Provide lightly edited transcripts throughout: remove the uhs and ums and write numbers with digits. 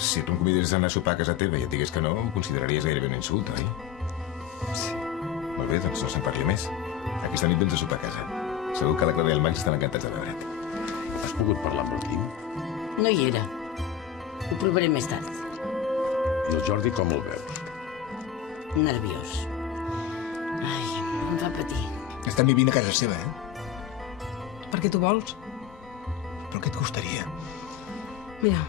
Si tu em convides a anar a sopar a casa teva i et digués que no, ho consideraries gairebé un insult, oi? Sí. Molt bé, doncs no se'n parli més. Aquesta nit vens a sopar a casa. Segur que la Clara i el Max estan encantats de veure't. Has pogut parlar amb el Quim? No hi era. Ho provaré més tard. I el Jordi com el veus? Nerviós. Ai, em fa patir. Estan vivint a casa seva, eh? Per què tu vols? Però què et costaria? Mira,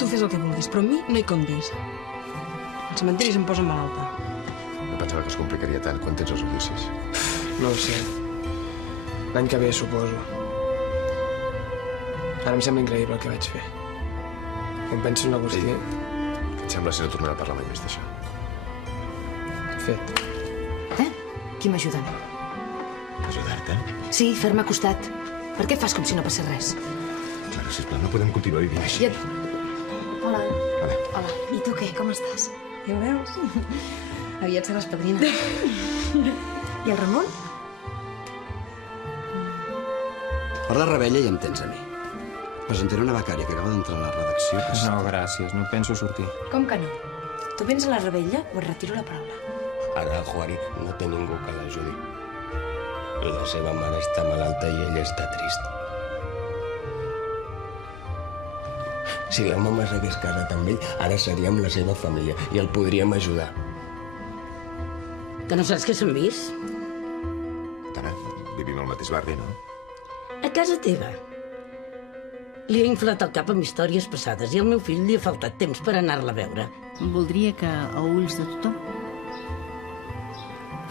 tu fes el que vulguis, però a mi no hi comptis. El cementiri se'm posa malalta. No pensava que es complicaria tant. Quan tens els judicis? No ho sé. L'any que ve, suposo. Ara em sembla increïble el que vaig fer. Em penso en l'Agustí... Què et sembla si no tornem a parlar mai més d'això? Fet. Qui m'ajuda? Ajudar-te? Sí, fer-me costat. Per què fas com si no passés res? Clara, sisplau, no podem continuar vivint així. Hola. Hola. Hola. I tu què? Com estàs? Ja ho veus? Aviat seràs padrina. I el Ramon? Per la rebella ja em tens a mi. Presentaré una becària que acaba d'entrar a la redacció. No, gràcies. No penso sortir. Com que no? Tu vens a la rebella o et retiro la paraula? Ara el Juari no té ningú que l'ajudi. La seva mare està malalta i ell està trist. Si la mama s'hagués casat amb ell, ara seríem la seva família i el podríem ajudar. Que no saps què s'han vist? Clara, vivim al mateix barri, no? A casa teva. Li ha inflat el cap amb històries passades i al meu fill li ha faltat temps per anar-la a veure. Voldria que, a ulls de tothom,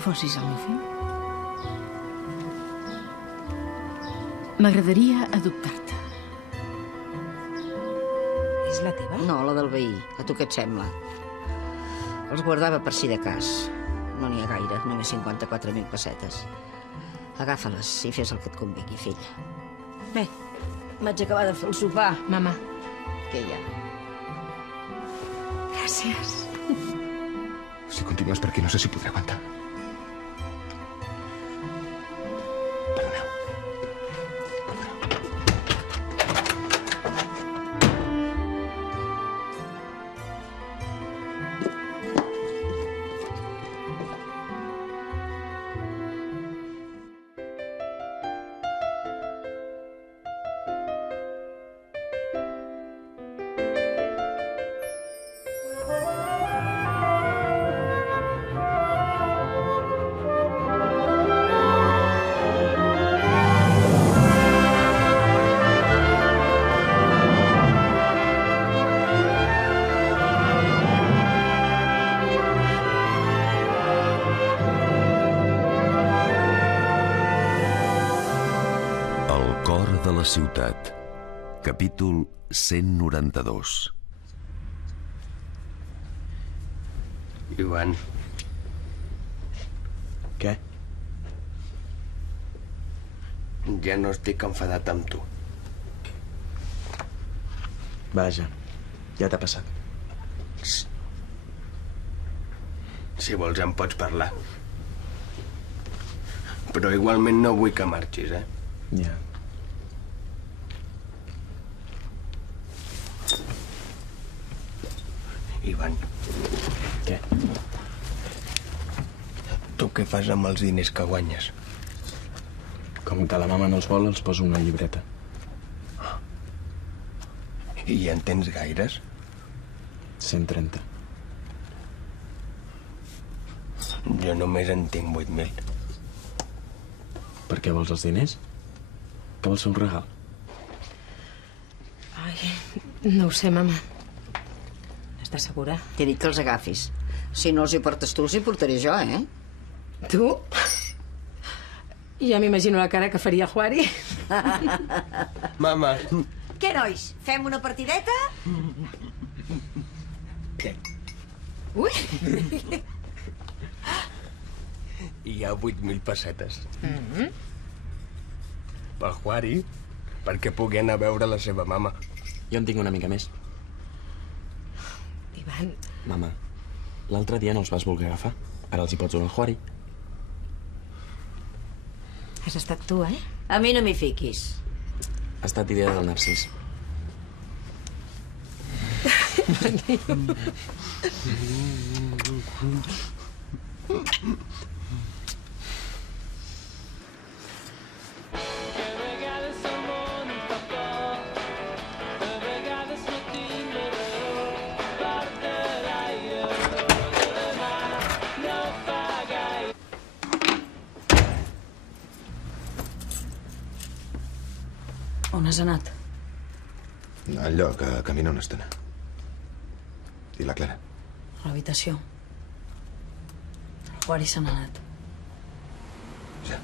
fossis el meu fill. M'agradaria adoptar-te. És la teva? No, la del veí. A tu què et sembla? Els guardava per si de cas. No n'hi ha gaire, només 54.000 pessetes. Agafa-les i fes el que et convingui, filla. Bé, vaig acabar de fer el sopar. Mama. Què hi ha? Gràcies. Si continues per aquí no sé si podré aguantar. Perdoneu. La ciutat, capítol 192. Ivan. Què? Ja no estic enfadat amb tu. Vaja, ja t'ha passat. Si vols em pots parlar. Però igualment no vull que marxis, eh? Ja. Ivan. Què? Tu què fas amb els diners que guanyes? Com que la mama no els vol, els poso una llibreta. I en tens gaires? 130. Jo només en tinc 8.000. Per què vols els diners? Que vols fer un regal? Ai, no ho sé, mama. Estàs segura? T'he dit que els agafis. Si no els hi portes tu, els hi portaré jo, eh? Tu? Ja m'imagino la cara que faria el Juari. Mama. Què, nois? Fem una partideta? Què? Ui! Hi ha 8.000 pessetes. Pel Juari, perquè pugui anar a veure la seva mama. Jo en tinc una mica més. Ivan... Mama, l'altre dia no els vas voler agafar. Ara els hi pots donar al Juari. Has estat tu, eh? A mi no m'hi fiquis. Ha estat idea del Narcís. On has anat? Al lloc, a caminar una estona. I la Clara? A l'habitació. El Juari se n'ha anat. Ja.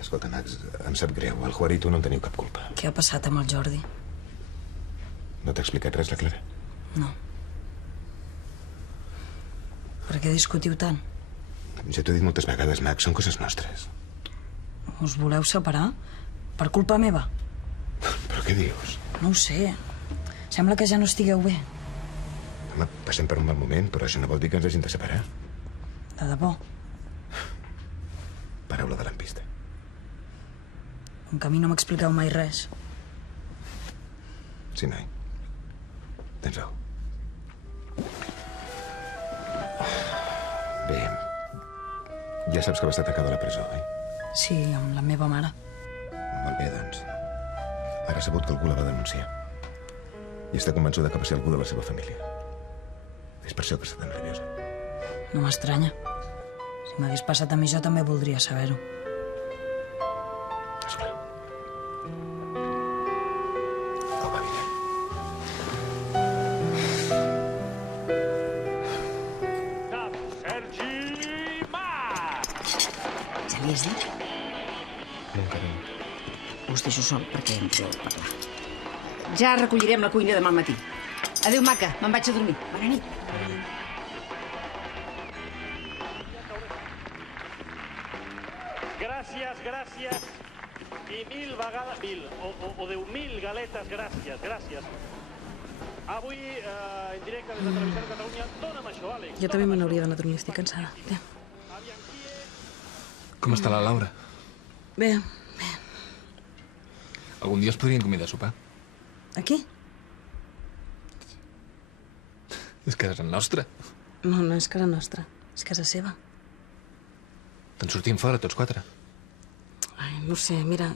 Escolta, Max, em sap greu. El Juari i tu no en teniu cap culpa. Què ha passat amb el Jordi? No t'ha explicat res, la Clara? No. Per què discutiu tant? Ja t'ho he dit moltes vegades, Max, són coses nostres. Us voleu separar? Per culpa meva? Però què dius? No ho sé. Sembla que ja no estigueu bé. Home, passem per un mal moment, però això no vol dir que ens hagin de separar. De debò. Paraula de lampista. Com que a mi no m'expliqueu mai res. Sí, noi. Tens raó. Bé, ja saps que va estar tancada a la presó, oi? Sí, amb la meva mare. Molt bé, doncs. Ara ha sabut que algú la va denunciar. I està convençuda que va ser algú de la seva família. És per això que està tan nerviosa. No m'estranya. Si m'hagués passat a mi, jo també voldria saber-ho. Esclar. Au, va, vine. Ja li has dit? No, encara no. Us deixo sol perquè em podeu parlar. Ja recollirem la cuina demà al matí. Adéu, maca, me'n vaig a dormir. Bona nit. Gràcies, gràcies. I 1000 vegades, 1000, o 10.000 galetes, gràcies. Avui, en directe des de Televisió de Catalunya, dona'm això, Àlex. Jo també me n'hauria d'anar a dormir, estic cansada. Ja. Com està la Laura? Bé, Algun dia es podrien convidar a sopar. aquí? És casa nostra. No, no és casa nostra, és casa seva. Te'n sortim fora, tots quatre. Ai, no sé, mira,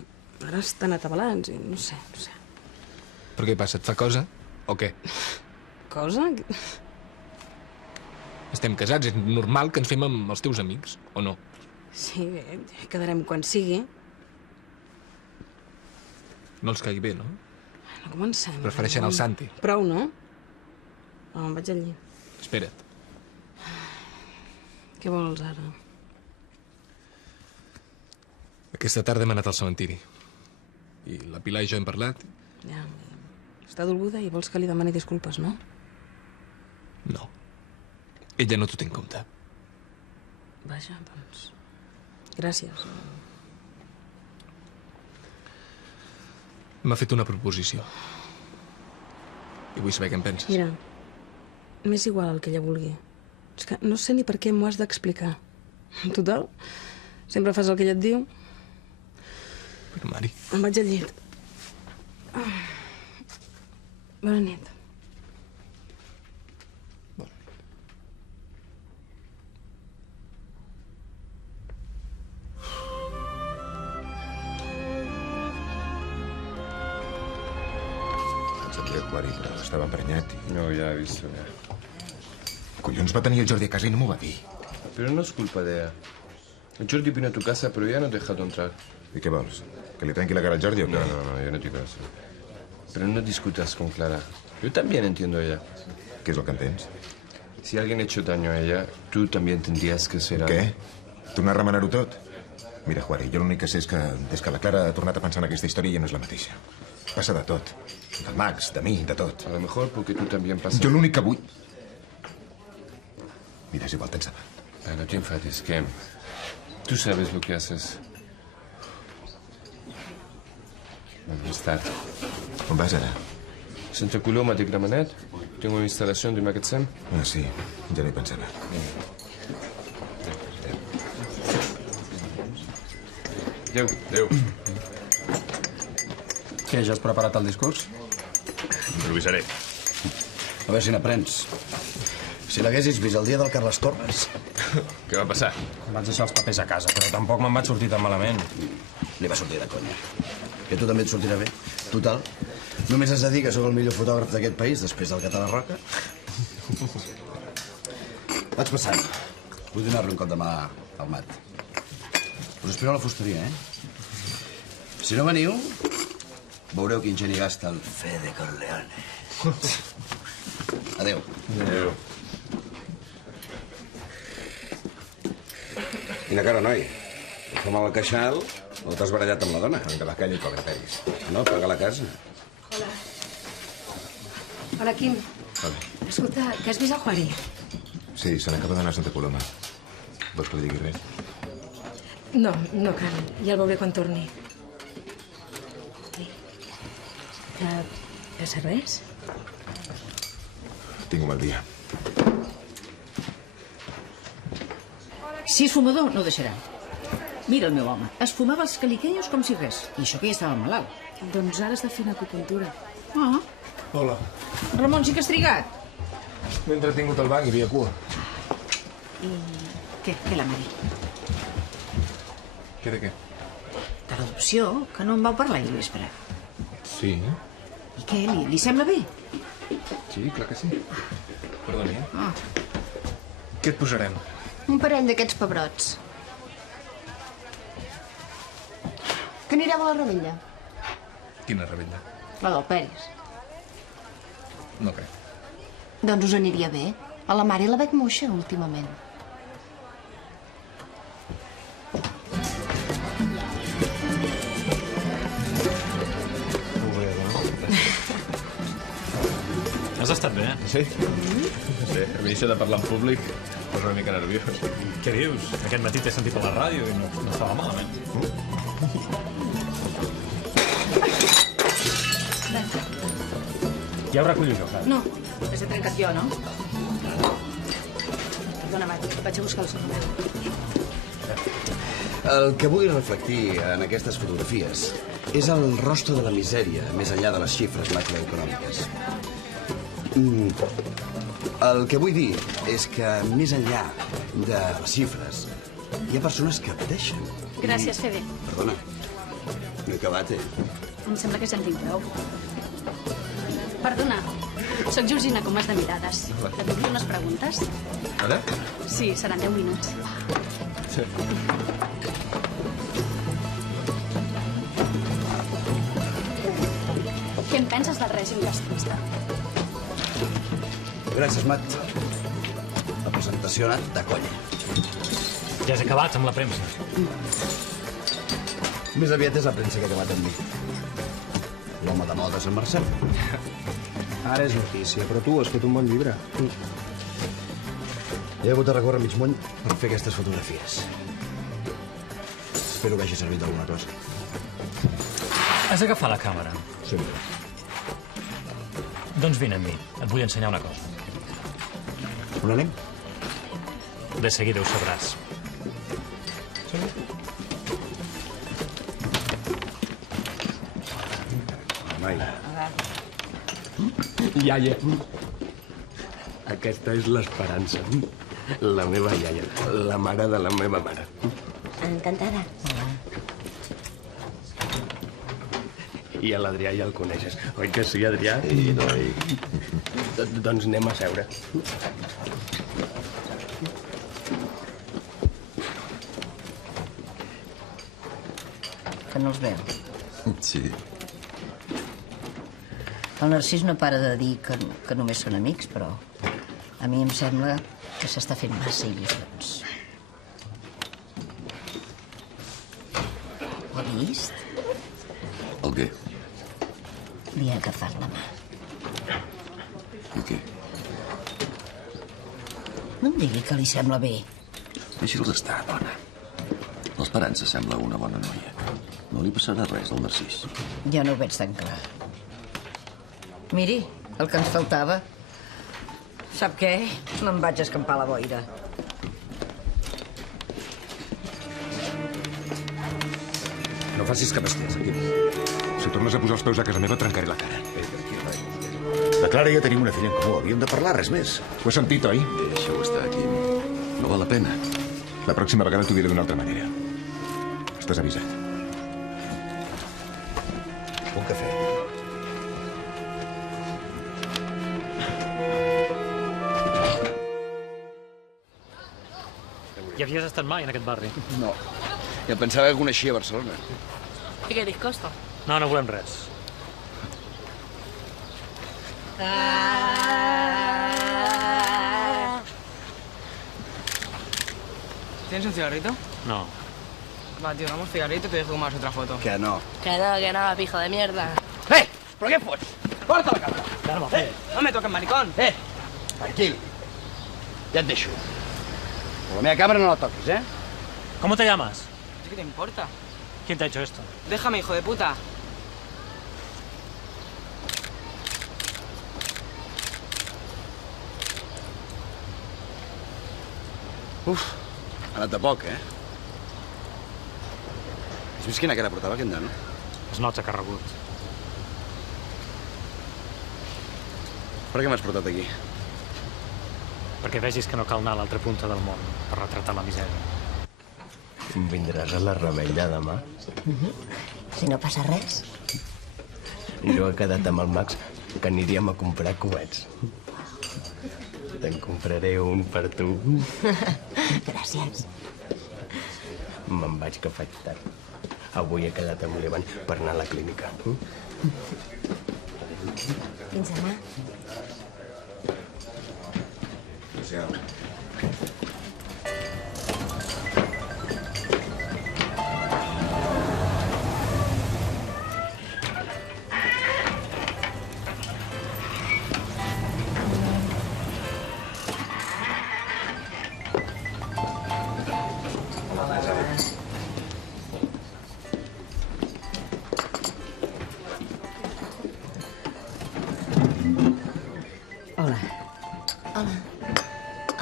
ara estan atabalats i no sé. Però què passa, et fa cosa? O què? Cosa? Estem casats, és normal que ens fem amb els teus amics, o no? Sí, quedarem quan sigui. No els caigui bé, no? No comencem. Prefereixen el Santi. Prou, no? Em vaig al llit. Espera't. Què vols ara? Aquesta tarda hem anat al cementiri. I la Pilar i jo hem parlat. Ja, està dolguda i vols que li demani disculpes, no? No. Ella no t'ho té en compte. Vaja, doncs... Gràcies. M'ha fet una proposició. I vull saber què en penses. Mira, m'és igual el que ella vulgui. És que no sé ni per què m'ho has d'explicar. Total, sempre fas el que ella et diu. Però, Mari... Em vaig al llit. Bona nit. Però estava emprenyat i... No, ya he visto, ya. Collons, va tenir el Jordi a casa i no m'ho va dir. Pero no es culpa de ella. El Jordi vino a tu casa, pero ya no te ha dejado entrar. I què vols? Que li trenqui la cara al Jordi o què? No, yo no digo eso. Pero no discutas con Clara. Yo también entiendo a ella. Què és el que entens? Si alguien ha hecho daño a ella, tú también tendrías que ser... Què? Tornar a remenar-ho tot? Mira, Juari, jo l'únic que sé és que des que la Clara ha tornat a pensar en aquesta història ja no és la mateixa. Passa de tot. Del Max, de mi, de tot. A lo mejor porque tú también pasas... Jo l'únic que vull... Mira, és igual, tens davant. No te enfades, que... Tú sabes lo que haces. Més tard. On vas ara? Santa Coloma de Gramenet. Tengo una instalación de magatzem. Ah, sí, ja n'hi pensava. Adéu. Adéu. Què, ja has preparat el discurs? Improvisaré. A veure si n'aprens. Si l'haguessis vist el dia del Carles Torres... Què va passar? Em vaig deixar els papers a casa, però tampoc me'n vaig sortir tan malament. Li va sortir de conya. Que a tu també et sortirà bé. Total, només has de dir que sóc el millor fotògraf d'aquest país després del Català Roca. Vaig passant. Vull donar-li un cop de mà al Mat. Us espero a la fusteria, Si no veniu, veureu quin geni gasta el Fede Corleone. Adéu. Adéu. Quina cara, noi? Et fa mal al queixal o t'has barallat amb la dona? Que la calli i comentaris. No, paga la casa. Hola. Hola, Quim. Hola. Escolta, que has vist el Juari? Sí, se n'acaba d'anar a Santa Coloma. Vols que li digui res? No, no cal. Ja el veuré quan torni. Passa res? Tinc un mal dia. Si és fumador, no ho deixarà. Mira el meu home, es fumava els caliquenyos com si res. I això que ja estava malalt. Doncs ara està fent acupuntura. Ah, Hola. Ramon, sí que has trigat. M'he entretingut al banc, hi havia cua. I què la Mari? Què de què? De l'adopció, que no en vau parlar ahir al vespre. Sí. I què, li sembla bé? Sí, clar que sí. Perdoni, Ah. Què et posarem? Un parell d'aquests pebrots. Que anireu a la rebella? Quina rebella? La del Peris. No crec. Doncs us aniria bé. A la Mari la veig moixa últimament. Has estat bé, Sí? Sí, a mi això de parlar en públic em posa una mica nerviós. Què dius? Aquest matí t'he sentit per la ràdio i no estava malament. Ja ho recollo jo, Fran. No, les he trencat jo, no? Perdona, Mati, vaig a buscar el sonor. El que vull reflectir en aquestes fotografies és el rostre de la misèria, més enllà de les xifres macroeconòmiques. El que vull dir és que, més enllà de les xifres, hi ha persones que pateixen. Gràcies, Fede. Perdona, no he acabat, Em sembla que ja en tinc prou. Perdona, sóc Georgina Comas de Mirades. Et puc fer unes preguntes? Ara? Sí, seran 10 minuts. Sí. Què en penses del règim castrista? Gràcies, Mat. La presentació ha anat de conya. Ja has acabat amb la premsa. Més aviat és la premsa que ha acabat amb mi. L'home de moda és el Marcel. Ara és notícia, però tu has fet un bon llibre. He hagut de recórrer mig món per fer aquestes fotografies. Espero que hagi servit alguna cosa. Has d'agafar la càmera. Sí. Doncs vine amb mi. Et vull ensenyar una cosa. On anem? De seguida ho sabràs. Noi. Iaia. Aquesta és l'Esperança. La meva iaia. La mare de la meva mare. Encantada. I a l'Adrià ja el coneixes. Oi que sí, Adrià? Sí, noi. Doncs anem a seure. Que no els veu. Sí. El Narcís no para de dir que només són amics, però a mi em sembla que s'està fent massa il·lusions. Ho ha vist? El què? Li ha agafat la mà. I què? No em digui que li sembla bé. Deixi'ls estar, dona. L'Esperança sembla una bona noia. No li passarà res al Narcís. Ja no ho veig tan clar. Miri, el que ens faltava. Sap què? Me'n vaig escampar la boira. No facis cap estès, aquí. Si tornes a posar els peus a casa meva, trencaré la cara. La Clara i jo tenim una filla en comú. Havíem de parlar, res més. Ho has sentit, oi? Deixa-ho estar aquí. No val la pena. La pròxima vegada t'ho diré d'una altra manera. Estàs avisat. Un cafè. Hi havies estat mai en aquest barri? No. I em pensava que coneixia Barcelona. I què dius, Costa? No, no volem res. ¿Tienes un cigarrito? No. Va, tío, dame un cigarrito y te dejo tomar otra foto. Que no. Que no, pija de mierda. ¿Pero qué fots? Porta la cámara. Calma, No me toques, maricón. Tranquil. Ja et deixo. Però la meva càmera no la toquis, eh? ¿Cómo te llamas? ¿Qué te importa? ¿Quién te ha hecho esto? Déjame, hijo de puta. Uf, ha anat de poc, eh? Has vist quina cara portava aquest nano? Es nota que ha rebut. Per què m'has portat aquí? Perquè vegis que no cal anar a l'altra punta del món per retratar la misèria. Vindràs a la revetlla demà? Si no passa res. Jo he quedat amb el Max que aniríem a comprar coets. Te'n compraré un per tu. Gràcies. Me'n vaig que faig tard. Avui he quedat amb l'Ivan per anar a la clínica. Fins demà. Adéu. Hola. Hola.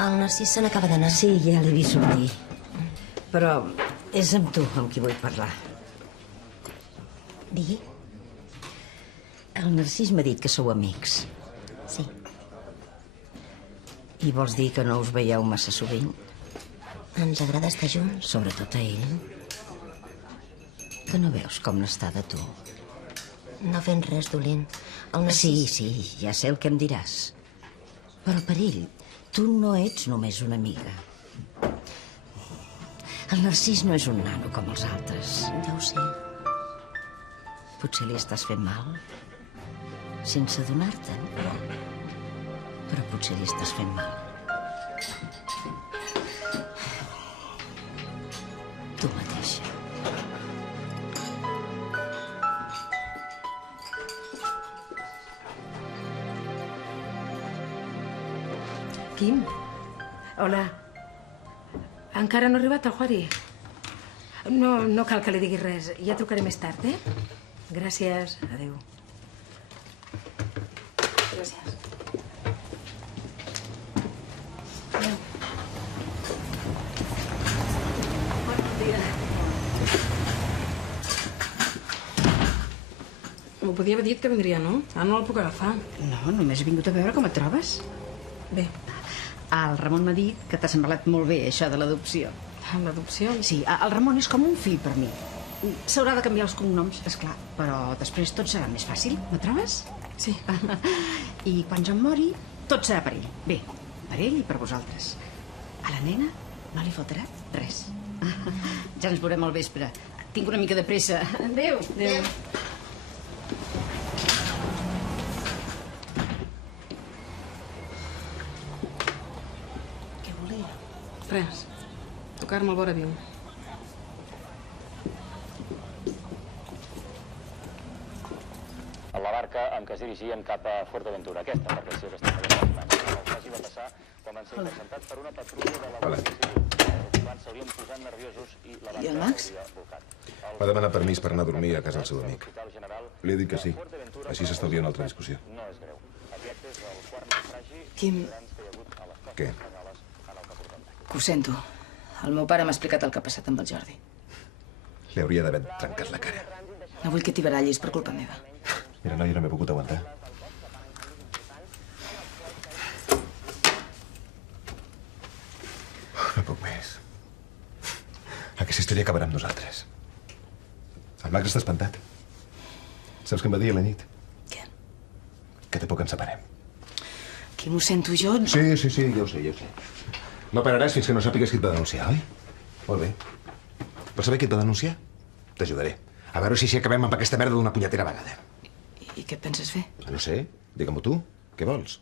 El Narcís se n'acaba d'anar. Sí, ja l'he vist sortir. Però és amb tu amb qui vull parlar. Digui. El Narcís m'ha dit que sou amics. Sí. I vols dir que no us veieu massa sovint? Ens agrada estar junts. Sobretot a ell. Que no veus com n'està de tu? No fent res dolent. El Narcís... Sí, ja sé el que em diràs. Però per ell, tu no ets només una amiga. El Narcís no és un nano com els altres. Ja ho sé. Potser li estàs fent mal, sense adonar-te'n. Però potser li estàs fent mal. Tu mateixa. Quim? Hola. Encara no ha arribat el Juari? No cal que li diguis res. Ja trucaré més tard, eh? Gràcies. Adéu. Gràcies. Adéu. Bon dia. M'ho podia haver dit que vindria, no? Ara no el puc agafar. No, només he vingut a veure com et trobes. Bé. El Ramon m'ha dit que t'ha semblat molt bé, això de l'adopció. L'adopció? Sí, el Ramon és com un fill per mi. S'haurà de canviar els cognoms, és clar, però després tot serà més fàcil, me trobes? Sí. I quan jo em mori, tot serà per ell. Bé, per ell i per vosaltres. A la nena no li fotrà res. Ja ens veurem al vespre. Tinc una mica de pressa. Adéu. Adéu. Res. Tocar-me el vora viu. A la barca amb què es dirigien cap a Fuerteventura. Aquesta embarcació que estan veient els imatges. El cas hi va passar quan van ser interceptats per una patrulla de la Guàrdia Civil. Els ocupants s'haurien posat nerviosos i la I el barca Max? s'hauria bolcat. Va demanar permís per anar a dormir a casa del seu amic. Li he dit que sí. Així s'estalvia una altra discussió. No és greu. Objectes del quart naufragi... Quim... Què? Ho sento. El meu pare m'ha explicat el que ha passat amb el Jordi. Li hauria d'haver trencat la cara. No vull que t'hi barallis per culpa meva. Mira, no, jo no m'he pogut aguantar. No puc més. Aquesta història acabarà amb nosaltres. El Max està espantat. Saps què em va dir a la nit? Què? Que té por que ens separem. Qui m'ho sento jo? Sí, ja ho sé. No pararàs fins que no sàpigues qui et va denunciar, oi? Molt bé. Vols saber qui et va denunciar? T'ajudaré. A veure si acabem amb aquesta merda d'una punyetera vegada. I què et penses fer? No sé, digue-m'ho tu. Què vols?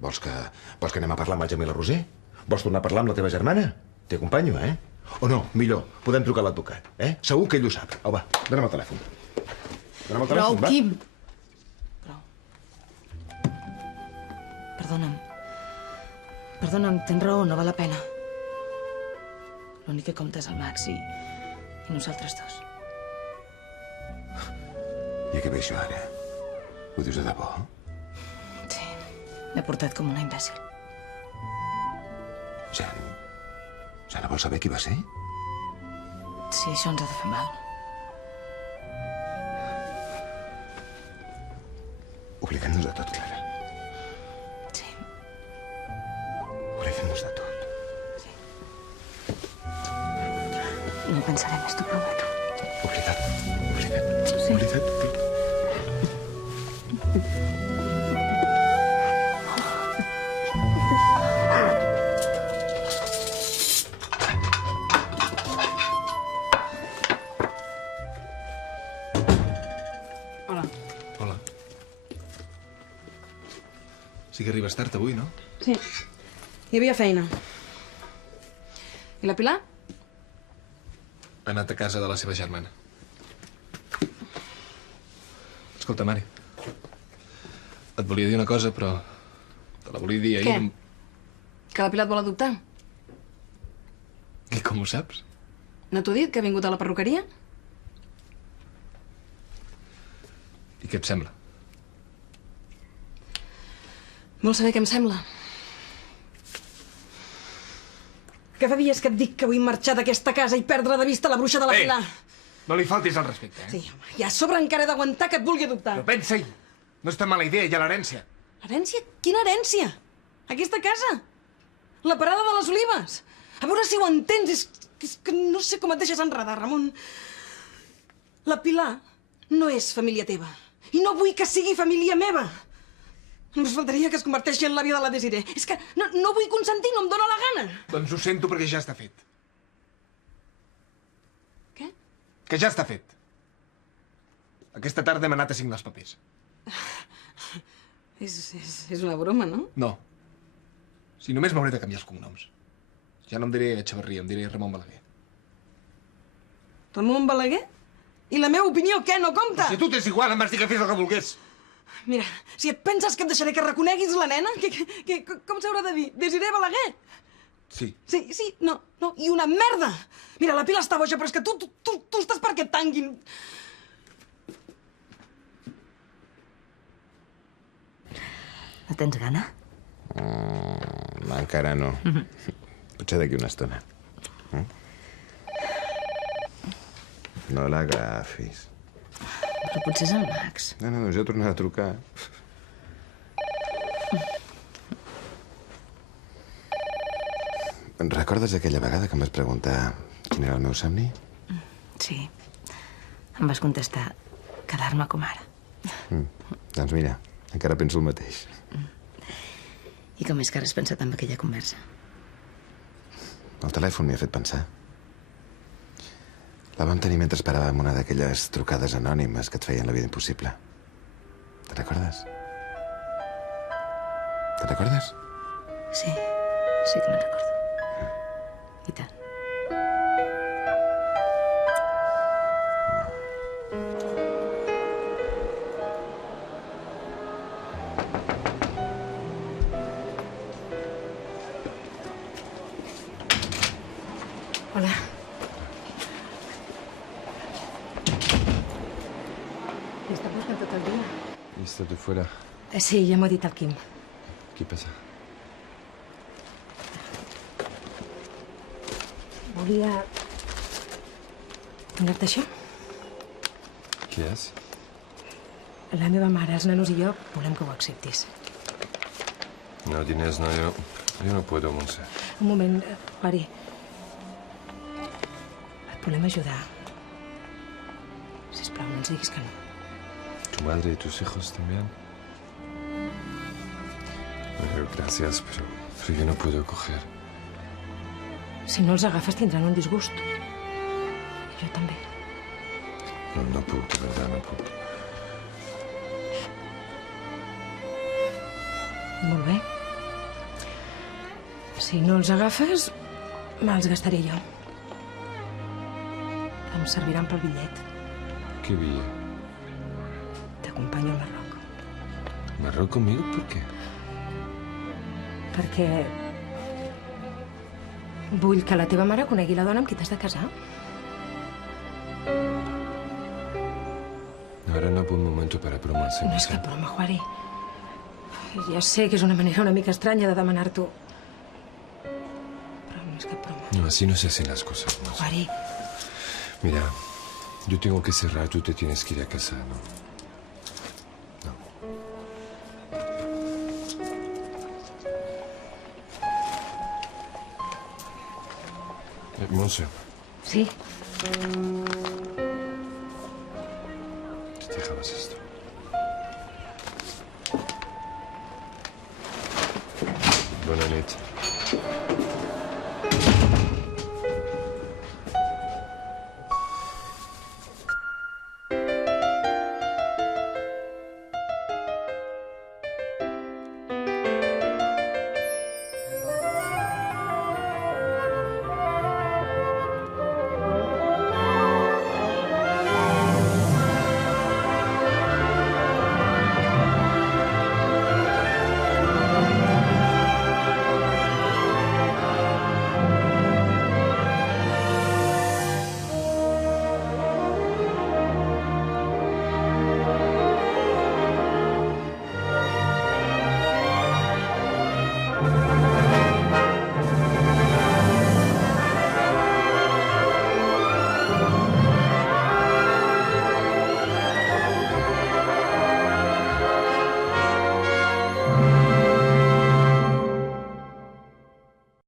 Vols que anem a parlar amb el Gemma i la Roser? Vols tornar a parlar amb la teva germana? T'hi acompanyo, eh? O no, millor, podem trucar a l'advocat, eh? Segur que ell ho sap. Au, va, dona'm el telèfon. Dona'm el telèfon, va. Quim! Prou. Perdona'm, tens raó, no val la pena. L'únic que compta és el Max i nosaltres dos. I a què ve això, ara? Ho dius de debò? Sí, m'he portat com una imbècil. Ja no vols saber qui va ser? Sí, això ens ha de fer mal. Oblidem-nos de tot, Clara. Sí. Oblidem-nos de tot. No hi pensaré més, t'ho prometo. Oblida't. Sí. Oblida't. Hola. Sí que arribes tard avui, no? Sí. Hi havia feina. I la Pilar? Ha anat a casa de la seva germana. Escolta, Mari. Et volia dir una cosa, però te la volia dir ahir. Què? Que la Pilar et vol adoptar? I com ho saps? No t'ho he dit, que ha vingut a la perruqueria? I què et sembla? Vols saber què em sembla? Que fa dies que et dic que vull marxar d'aquesta casa i perdre de vista la bruixa de la Pilar. No li faltis al respecte, eh? Sí, home, i a sobre encara he d'aguantar que et vulgui adoptar. Però pensa-hi. No és tan mala idea, hi ha l'herència. Herència? Quina herència? Aquesta casa? La parada de les Olives? A veure si ho entens, és que no sé com et deixes enredar, Ramon. La Pilar no és família teva. I no vull que sigui família meva. Només faltaria que es converteixi en l'àvia de la Desiree. És que no vull consentir, no em dóna la gana. Doncs ho sento perquè ja està fet. Què? Que ja està fet. Aquesta tarda hem anat a signar els papers. És una broma, no? No. Si només m'hauré de canviar els cognoms. Ja no em diré Echeverria, em diré Ramon Balaguer. Ramon Balaguer? I la meva opinió, què? No compta? Però si tu t'és igual, em vas dir que fes el que volgués. Mira, si et penses que et deixaré que reconeguis la nena, com s'haurà de dir? Desiree Balaguer? Sí. Sí, no, i una merda! Mira, la Pilar està boja, però és que tu estàs perquè et tanguin. No tens gana? Encara no. Potser d'aquí una estona. No l'agafis. Però potser és el Max. No, ja tornarà a trucar. Recordes aquella vegada que em vas preguntar quin era el meu somni? Sí. Em vas contestar quedar-me com ara. Doncs mira, encara penso el mateix. I com és que ara has pensat en aquella conversa? El telèfon m'hi ha fet pensar. La vam tenir mentre esperàvem una d'aquelles trucades anònimes que et feien la vida impossible. Te'n recordes? Te'n recordes? Sí que me'n recordo. I tant. Hola. I està buscant tot el dia. I està tu fora. Sí, ja m'ho ha dit el Quim. Què passa? Volia... Donar-te això? Què és? La meva mare, els nanos i jo volem que ho acceptis. No, diners no, jo no puedo, Montse. Un moment, Juari. Et volem ajudar. Sisplau, no ens diguis que no. ¿Tu madre y tus hijos también? Bueno, gracias, pero yo no puedo coger. Si no els agafes tindran un disgust. Jo també. No puc, de verdad, no puc. Molt bé. Si no els agafes, me'ls gastaré jo. Em serviran pel bitllet. ¿Qué villa? T'acompanyo al Marroc. ¿Marroc conmigo? ¿Por qué? Perquè vull que la teva mare conegui la dona amb qui t'has de casar. Ahora no es buen momento para bromas. No és cap broma, Juari. Ja sé que és una manera una mica estranya de demanar-t'ho. Però no és cap broma. No, así no se hacen las cosas, Montse. Juari, Mira, yo tengo que cerrar, tú te tienes que ir a casa, ¿no? Montse, sí? te dejabas esto. Buena nit.